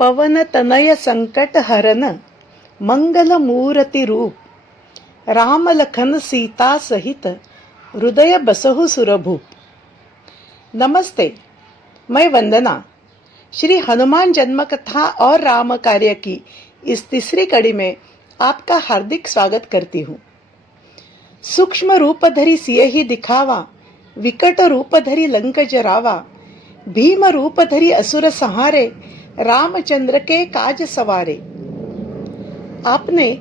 पवन तनय संकट हरन मंगल मूर्ति रूप राम लखन सीता सहित हृदय बसहु सुरभूप। नमस्ते, मैं वंदना श्री हनुमान जन्म कथा और राम कार्य की इस तीसरी कड़ी में आपका हार्दिक स्वागत करती हूँ। सूक्ष्म रूप धरी सिय ही दिखावा, विकट रूप धरी लंक जरावा, भीम रूप धरी असुर संहारे, रामचंद्र के काज सवारे। आपने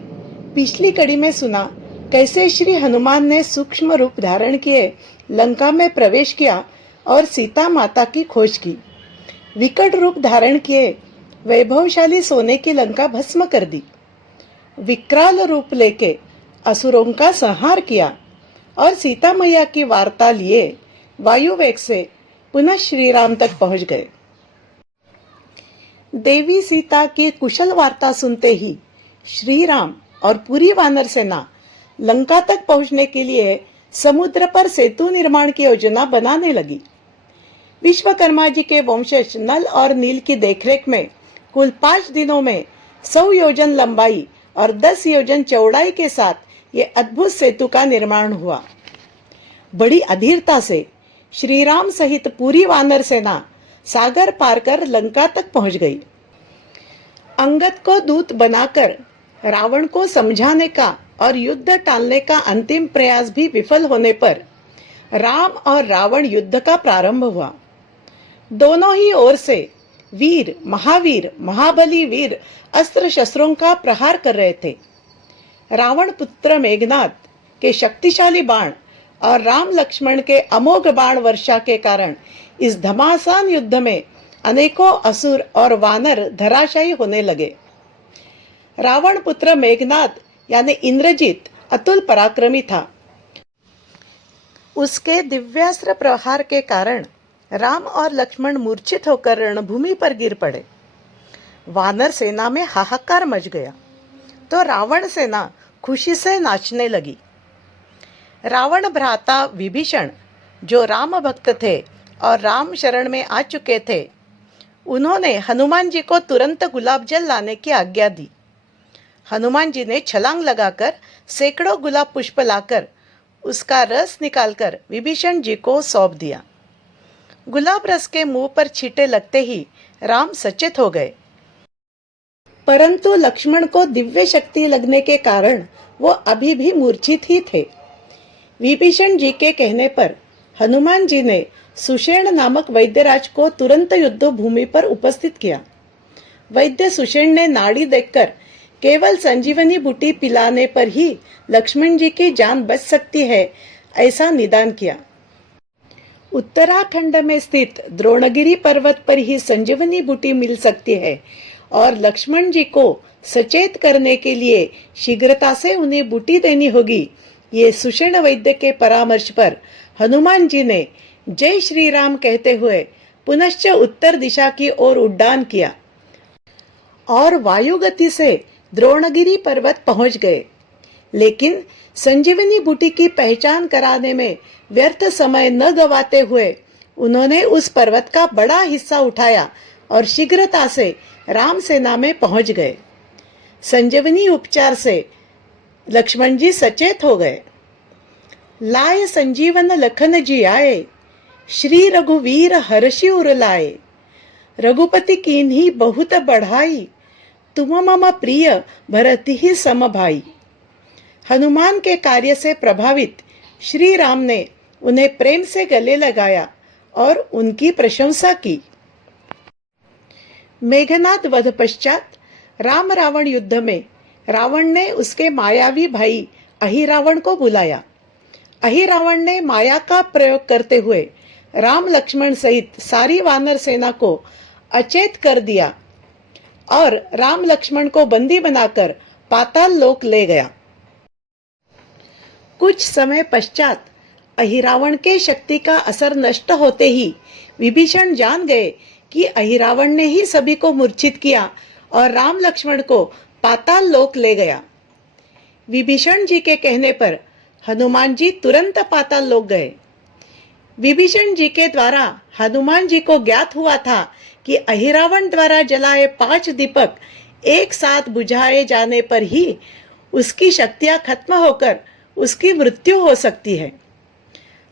पिछली कड़ी में सुना कैसे श्री हनुमान ने सूक्ष्म रूप धारण किए लंका में प्रवेश किया और सीता माता की खोज की। विकट रूप धारण किए वैभवशाली सोने की लंका भस्म कर दी। विकराल रूप लेके असुरों का संहार किया और सीता मैया की वार्ता लिए वायु वेग से पुनः श्री राम तक पहुंच गए। देवी सीता की कुशल वार्ता सुनते ही श्री राम और पूरी वानर सेना लंका तक पहुंचने के लिए समुद्र पर सेतु निर्माण की योजना बनाने लगी। विश्वकर्मा जी के वंशज नल और नील की देखरेख में कुल 5 दिनों में 100 योजन लंबाई और 10 योजन चौड़ाई के साथ ये अद्भुत सेतु का निर्माण हुआ। बड़ी अधीरता से श्री राम सहित पूरी वानर सेना सागर पार कर लंका तक पहुंच गई। अंगद को दूत बनाकर रावण को समझाने का और युद्ध टालने का अंतिम प्रयास भी विफल होने पर राम और रावण युद्ध का प्रारंभ हुआ। दोनों ही ओर से वीर, महावीर, महाबली वीर अस्त्र शस्त्रों का प्रहार कर रहे थे। रावण पुत्र मेघनाद के शक्तिशाली बाण और राम लक्ष्मण के अमोघ बाण वर्षा के कारण इस घमासान युद्ध में अनेकों असुर और वानर धराशायी होने लगे। रावण पुत्र मेघनाद यानी इंद्रजीत अतुल पराक्रमी था। उसके दिव्यास्त्र प्रहार के कारण राम और लक्ष्मण मूर्छित होकर रणभूमि पर गिर पड़े। वानर सेना में हाहाकार मच गया तो रावण सेना खुशी से नाचने लगी। रावण भ्राता विभीषण जो राम भक्त थे और राम शरण में आ चुके थे, उन्होंने हनुमान जी को तुरंत गुलाब जल लाने की आज्ञा दी। हनुमान जी ने छलांग लगाकर सैकड़ों गुलाब पुष्प लाकर उसका रस निकालकर विभीषण जी को सौंप दिया। गुलाब रस के मुंह पर छींटे लगते ही राम सचेत हो गए, परंतु लक्ष्मण को दिव्य शक्ति लगने के कारण वो अभी भी मूर्छित ही थे। विभीषण जी के कहने पर हनुमान जी ने सुषेण नामक वैद्यराज को तुरंत युद्ध भूमि पर उपस्थित किया। वैद्य सुषेण ने नाड़ी देखकर केवल संजीवनी बूटी पिलाने पर ही लक्ष्मण जी की जान बच सकती है ऐसा निदान किया। उत्तराखंड में स्थित द्रोणगिरी पर्वत पर ही संजीवनी बूटी मिल सकती है और लक्ष्मण जी को सचेत करने के लिए शीघ्रता से उन्हें बूटी देनी होगी। ये सुषेण वैद्य के परामर्श पर हनुमान जी ने जय श्री राम कहते हुए पुनश्च उत्तर दिशा की ओर उड्डान किया और वायु गति से द्रोणगिरी पर्वत पहुंच गए। लेकिन संजीवनी बूटी की पहचान कराने में व्यर्थ समय न गवाते हुए उन्होंने उस पर्वत का बड़ा हिस्सा उठाया और शीघ्रता से राम सेना में पहुंच गए। संजीवनी उपचार से लक्ष्मण जी सचेत हो गए। लाए संजीवन लखन जी आए, श्री रघुवीर हर्षि उर लाए। रघुपति कीन्ही बहुत बढ़ाई, तुम मम प्रिय भरति ही सम भाई। हनुमान के कार्य से प्रभावित श्री राम ने उन्हें प्रेम से गले लगाया और उनकी प्रशंसा की। मेघनाद वध पश्चात राम रावण युद्ध में रावण ने उसके मायावी भाई अहिरावण को बुलाया। अहिरावण ने माया का प्रयोग करते हुए राम लक्ष्मण सहित सारी वानर सेना को अचेत कर दिया और राम लक्ष्मण को बंदी बनाकर पाताल लोक ले गया। कुछ समय पश्चात अहिरावण के शक्ति का असर नष्ट होते ही विभीषण जान गए कि अहिरावण ने ही सभी को मूर्छित किया और राम लक्ष्मण को पाताल लोक ले गया। विभीषण जी के कहने पर हनुमान जी तुरंत पाताल लोक गए। विभीषण जी के द्वारा हनुमान जी को ज्ञात हुआ था कि अहिरावण द्वारा जलाए 5 दीपक एक साथ बुझाए जाने पर ही उसकी शक्तियां खत्म होकर उसकी मृत्यु हो सकती है।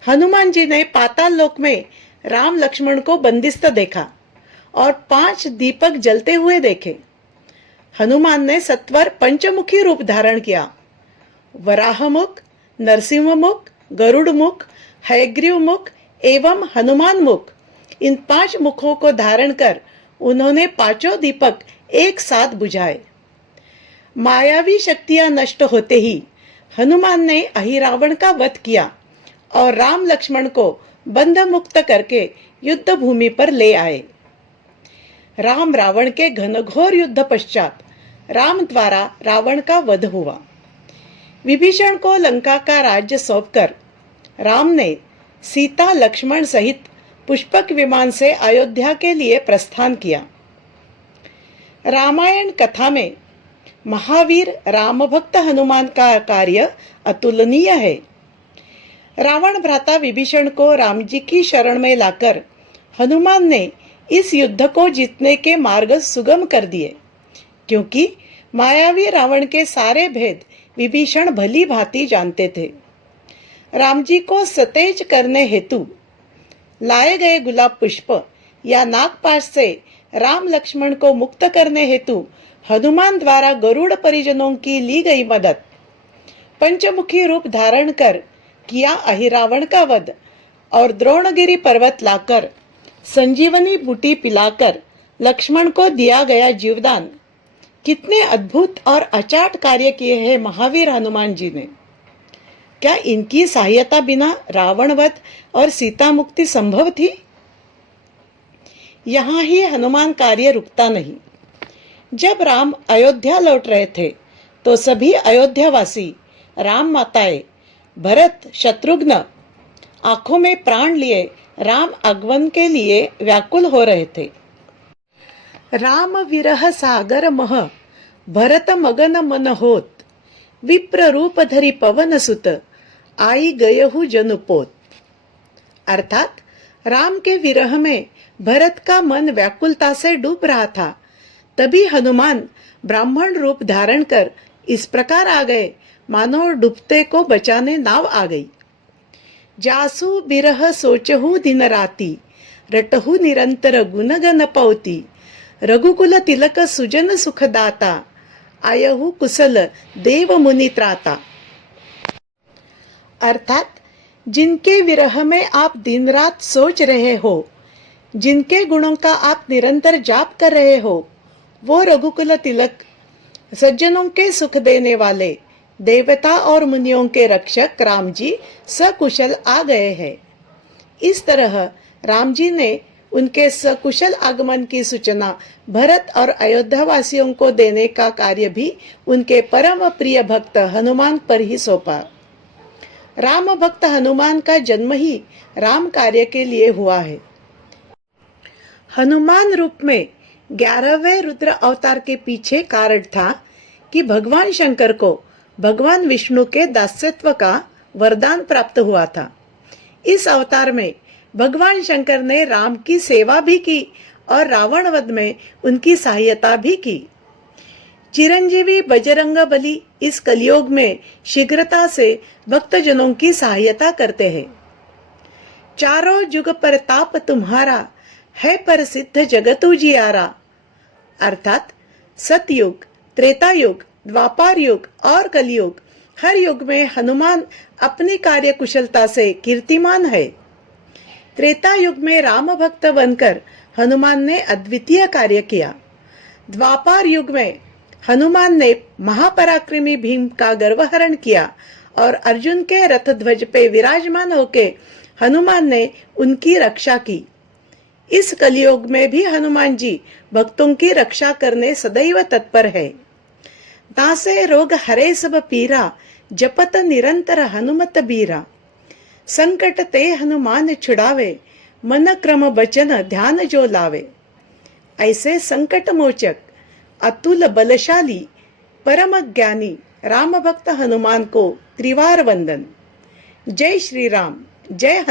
हनुमान जी ने पाताल लोक में राम लक्ष्मण को बंदिस्त देखा और 5 दीपक जलते हुए देखे। हनुमान ने सत्वर पंचमुखी रूप धारण किया। वराहमुख, नरसिंहमुख, गरुड़ मुख, हयग्रीव मुख एवं हनुमान मुख, इन 5 मुखों को धारण कर उन्होंने 5 दीपक एक साथ बुझाए। मायावी शक्तियां नष्ट होते ही हनुमान ने अहिरावण का वध किया और राम लक्ष्मण को बंध मुक्त करके युद्ध भूमि पर ले आए। राम रावण के घनघोर युद्ध पश्चात राम द्वारा रावण का वध हुआ। विभीषण को लंका का राज्य सौंपकर राम ने सीता लक्ष्मण सहित पुष्पक विमान से अयोध्या के लिए प्रस्थान किया। रामायण कथा में महावीर राम भक्त हनुमान का कार्य अतुलनीय है। रावण भ्राता विभीषण को राम जी की शरण में लाकर हनुमान ने इस युद्ध को जीतने के मार्ग सुगम कर दिए, क्योंकि मायावी रावण के सारे भेद विभीषण भली भांति जानते थे। राम जी को सतेज करने हेतु लाए गए गुलाब पुष्प या नागपाश से राम लक्ष्मण को मुक्त करने हेतु हनुमान द्वारा गरुड़ परिजनों की ली गई मदद, पंचमुखी रूप धारण कर किया अहिरावण का वध और द्रोणगिरी पर्वत लाकर संजीवनी बूटी पिलाकर लक्ष्मण को दिया गया जीवदान, कितने अद्भुत और अचाट कार्य किए हैं महावीर हनुमान जी ने। क्या इनकी सहायता बिना रावण वध और सीता मुक्ति संभव थी? यहाँ ही हनुमान कार्य रुकता नहीं। जब राम अयोध्या लौट रहे थे तो सभी अयोध्यावासी राम माताएं भरत शत्रुघ्न आंखों में प्राण लिए राम आगमन के लिए व्याकुल हो रहे थे। राम विरह सागर मह भरत मगन मन होत, विप्र रूप धरी पवन सुत आई गयहु जनुपोत। अर्थात राम के विरह में भरत का मन व्याकुलता से डूब रहा था। तभी हनुमान ब्राह्मण रूप धारण कर इस प्रकार आ गए मानो डूबते को बचाने नाव आ गई। जासु बिरह सोचहु दिन राती, रटहु निरंतर गुणगन पौती, रघुकुल तिलक सुजन सुखदाता, आयहु कुशल देव मुनि त्राता। अर्थात जिनके विरह में आप दिन रात सोच रहे हो, जिनके गुणों का आप निरंतर जाप कर रहे हो, वो रघुकुल तिलक सज्जनों के सुख देने वाले देवता और मुनियों के रक्षक राम जी सकुशल आ गए हैं। इस तरह राम जी ने उनके सकुशल आगमन की सूचना भरत और अयोध्या वासियों को देने का कार्य भी उनके परम प्रिय भक्त हनुमान पर ही सौंपा। राम भक्त हनुमान का जन्म ही राम कार्य के लिए हुआ है। हनुमान रूप में 11वें रुद्र अवतार के पीछे कारण था कि भगवान शंकर को भगवान विष्णु के दासत्व का वरदान प्राप्त हुआ था। इस अवतार में भगवान शंकर ने राम की सेवा भी की और रावण वध में उनकी सहायता भी की। चिरंजीवी बजरंग बली इस कलयुग में शीघ्रता से भक्तजनों की सहायता करते हैं। चारों जुग प्रताप तुम्हारा है प्रसिद्ध जगत उजियारा। अर्थात सतयुग, त्रेता युग, द्वापर युग और कलयुग, हर युग में हनुमान अपनी कार्य कुशलता से कीर्तिमान है। त्रेता युग में राम भक्त बनकर हनुमान ने अद्वितीय कार्य किया। द्वापर युग में हनुमान ने महापराक्रमी भीम का गर्वहरण किया और अर्जुन के रथ ध्वज पे विराजमान होके हनुमान ने उनकी रक्षा की। इस कलयुग में भी हनुमान जी भक्तों की रक्षा करने सदैव तत्पर है। दासे रोग हरे सब पीरा, जपत निरंतर हनुमत बीरा। संकट ते हनुमान छुड़ावे, मन क्रम बचन ध्यान जो लावे। ऐसे संकट मोचक अतुल बलशाली परम ज्ञानी राम भक्त हनुमान को त्रिवार वंदन। जय श्री राम, जय